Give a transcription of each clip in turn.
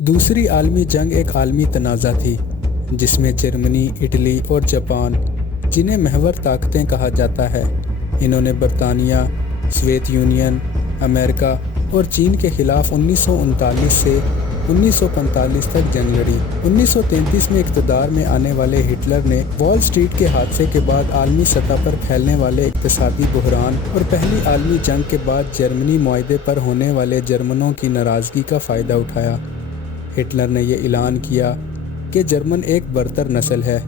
دوسری عالمی جنگ ایک عالمی تنازع تھی جس میں جرمنی، اٹلی اور جاپان، جنہیں محور طاقتیں کہا جاتا ہے، انہوں نے برطانیہ، سوویت یونین، امریکہ اور چین کے خلاف 1939 سے 1945 تک جنگ لڑی۔ 1933 میں اقتدار میں آنے والے ہٹلر نے وال اسٹریٹ کے حادثے کے بعد عالمی سطح پر پھیلنے والے اقتصادی بحران اور پہلی عالمی جنگ کے بعد جرمنی معاہدے پر ہونے والے جرمنوں کی ناراضگی کا فائدہ اٹھایا۔ ہٹلر نے یہ اعلان کیا کہ جرمن ایک برتر نسل ہے۔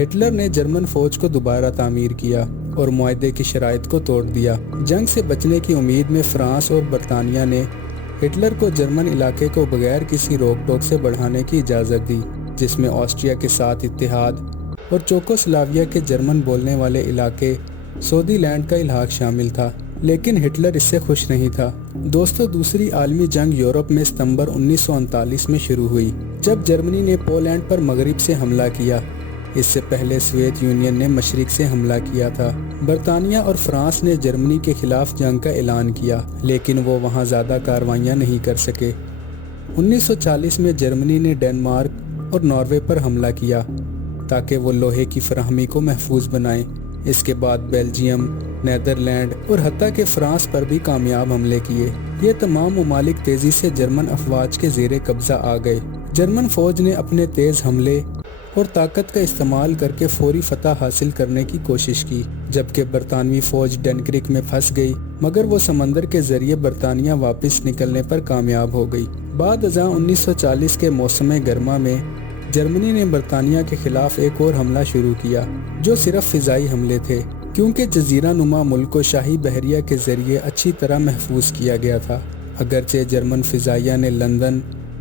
ہٹلر نے جرمن فوج کو دوبارہ تعمیر کیا اور معاہدے کی شرائط کو توڑ دیا۔ جنگ سے بچنے کی امید میں فرانس اور برطانیہ نے ہٹلر کو جرمن علاقے کو بغیر کسی روک ٹوک سے بڑھانے کی اجازت دی، جس میں آسٹریا کے ساتھ اتحاد اور چوکوسلاویا کے جرمن بولنے والے علاقے سودی لینڈ کا الحاق شامل تھا، لیکن ہٹلر اس سے خوش نہیں تھا۔ دوستو، دوسری عالمی جنگ یورپ میں ستمبر 1939 میں شروع ہوئی، جب جرمنی نے پولینڈ پر مغرب سے حملہ کیا۔ اس سے پہلے سوویت یونین نے مشرق سے حملہ کیا تھا۔ برطانیہ اور فرانس نے جرمنی کے خلاف جنگ کا اعلان کیا، لیکن وہ وہاں زیادہ کارروائیاں نہیں کر سکے۔ 1940 میں جرمنی نے ڈنمارک اور ناروے پر حملہ کیا تاکہ وہ لوہے کی فراہمی کو محفوظ بنائیں۔ اس کے بعد بیلجیم، نیدرلینڈ اور حتیٰ کہ فرانس پر بھی کامیاب حملے کیے۔ یہ تمام ممالک تیزی سے جرمن افواج کے زیر قبضہ آ گئے۔ جرمن فوج نے اپنے تیز حملے اور طاقت کا استعمال کر کے فوری فتح حاصل کرنے کی کوشش کی، جبکہ برطانوی فوج ڈنکرک میں پھنس گئی، مگر وہ سمندر کے ذریعے برطانیہ واپس نکلنے پر کامیاب ہو گئی۔ بعد ازاں 1940 کے موسم گرما میں جرمنی نے برطانیہ کے خلاف ایک اور حملہ شروع کیا، جو صرف فضائی حملے تھے، کیونکہ جزیرہ نما ملک کو شاہی بحریہ کے ذریعے اچھی طرح محفوظ کیا گیا تھا۔ اگرچہ جرمن فضائیہ نے لندن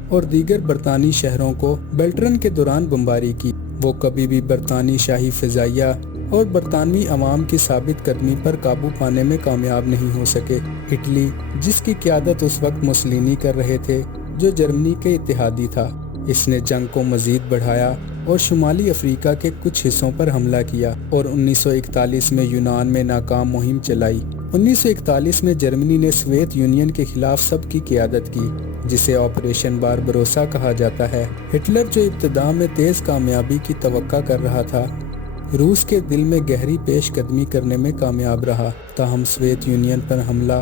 اور دیگر برطانوی شہروں کو بیلٹرن کے دوران بمباری کی، وہ کبھی بھی برطانوی شاہی فضائیہ اور برطانوی عوام کی ثابت قدمی پر قابو پانے میں کامیاب نہیں ہو سکے۔ اٹلی، جس کی قیادت اس وقت مسولینی کر رہے تھے، جو جرمنی کے اتحادی تھا، اس نے جنگ کو مزید بڑھایا اور شمالی افریقہ کے کچھ حصوں پر حملہ کیا اور 1941 میں یونان میں ناکام مہم چلائی۔ 1941 میں جرمنی نے سوویت یونین کے خلاف سب کی قیادت کی، جسے آپریشن باربروسا کہا جاتا ہے۔ ہٹلر، جو ابتدا میں تیز کامیابی کی توقع کر رہا تھا، روس کے دل میں گہری پیش قدمی کرنے میں کامیاب رہا۔ تاہم سوویت یونین پر حملہ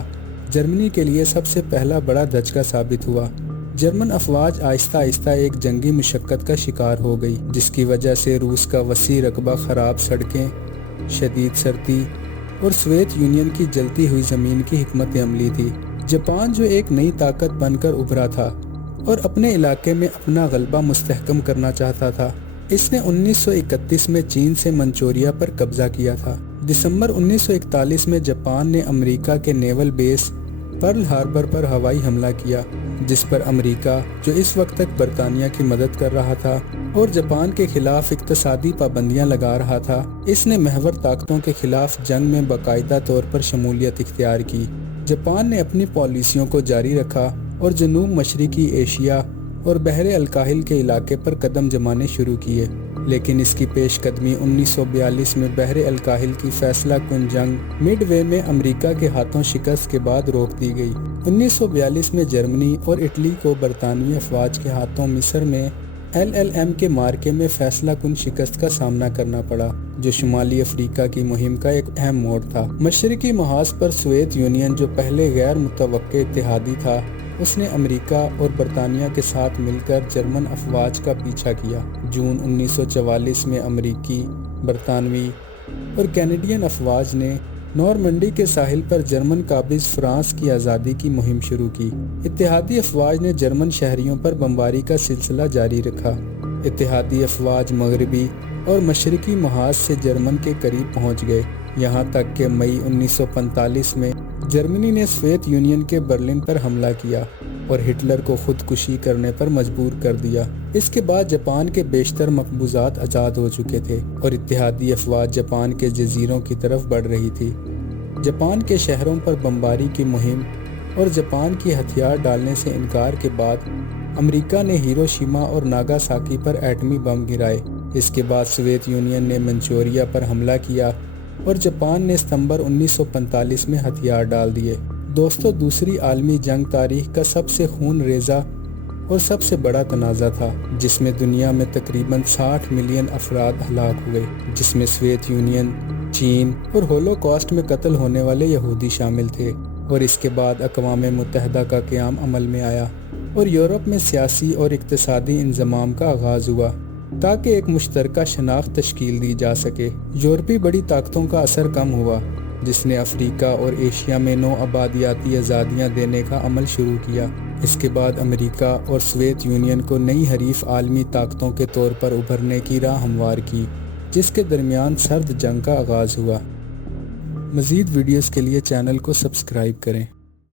جرمنی کے لیے سب سے پہلا بڑا دھچکا ثابت ہوا۔ جرمن افواج آہستہ آہستہ ایک جنگی مشقت کا شکار ہو گئی، جس کی وجہ سے روس کا وسیع رقبہ، خراب سڑکیں، شدید سردی اور سوویت یونین کی جلتی ہوئی زمین کی حکمت عملی تھی۔ جاپان، جو ایک نئی طاقت بن کر ابھرا تھا اور اپنے علاقے میں اپنا غلبہ مستحکم کرنا چاہتا تھا، اس نے 1931 میں چین سے منچوریا پر قبضہ کیا تھا۔ دسمبر 1941 میں جاپان نے امریکہ کے نیول بیس پرل ہاربر پر ہوائی حملہ کیا، جس پر امریکہ، جو اس وقت تک برطانیہ کی مدد کر رہا تھا اور جاپان کے خلاف اقتصادی پابندیاں لگا رہا تھا، اس نے محور طاقتوں کے خلاف جنگ میں باقاعدہ طور پر شمولیت اختیار کی۔ جاپان نے اپنی پالیسیوں کو جاری رکھا اور جنوب مشرقی ایشیا اور بحر الکاہل کے علاقے پر قدم جمانے شروع کیے، لیکن اس کی پیش قدمی 1942 میں بحر الکاہل کی فیصلہ کن جنگ مڈ وے میں امریکہ کے ہاتھوں شکست کے بعد روک دی گئی۔ 1942 میں جرمنی اور اٹلی کو برطانوی افواج کے ہاتھوں مصر میں LLM کے مارکے میں فیصلہ کن شکست کا سامنا کرنا پڑا، جو شمالی افریقہ کی مہم کا ایک اہم موڑ تھا۔ مشرقی محاذ پر سوویت یونین، جو پہلے غیر متوقع اتحادی تھا، اس نے امریکہ اور برطانیہ کے ساتھ مل کر جرمن افواج کا پیچھا کیا۔ جون 1944 میں امریکی، برطانوی اور کینیڈین افواج نے نارمنڈی کے ساحل پر جرمن قابض فرانس کی آزادی کی مہم شروع کی۔ اتحادی افواج نے جرمن شہریوں پر بمباری کا سلسلہ جاری رکھا۔ اتحادی افواج مغربی اور مشرقی محاذ سے جرمن کے قریب پہنچ گئے، یہاں تک کہ مئی 1945 میں جرمنی نے سوویت یونین کے برلن پر حملہ کیا اور ہٹلر کو خودکشی کرنے پر مجبور کر دیا۔ اس کے بعد جاپان کے بیشتر مقبوضات آزاد ہو چکے تھے اور اتحادی افواج جاپان کے جزیروں کی طرف بڑھ رہی تھی۔ جاپان کے شہروں پر بمباری کی مہم اور جاپان کی ہتھیار ڈالنے سے انکار کے بعد امریکہ نے ہیروشیما اور ناگاساکی پر ایٹمی بم گرائے۔ اس کے بعد سوویت یونین نے منچوریا پر حملہ کیا اور جاپان نے ستمبر 1945 میں ہتھیار ڈال دیے۔ دوستو، دوسری عالمی جنگ تاریخ کا سب سے خون ریزہ اور سب سے بڑا تنازع تھا، جس میں دنیا میں تقریباً 60 ملین افراد ہلاک ہوئے، جس میں سوویت یونین، چین اور ہولوکاسٹ میں قتل ہونے والے یہودی شامل تھے۔ اور اس کے بعد اقوام متحدہ کا قیام عمل میں آیا اور یورپ میں سیاسی اور اقتصادی انضمام کا آغاز ہوا تاکہ ایک مشترکہ شناخت تشکیل دی جا سکے۔ یورپی بڑی طاقتوں کا اثر کم ہوا، جس نے افریقہ اور ایشیا میں نو آبادیاتی آزادیاں دینے کا عمل شروع کیا۔ اس کے بعد امریکہ اور سوویت یونین کو نئی حریف عالمی طاقتوں کے طور پر ابھرنے کی راہ ہموار کی، جس کے درمیان سرد جنگ کا آغاز ہوا۔ مزید ویڈیوز کے لیے چینل کو سبسکرائب کریں۔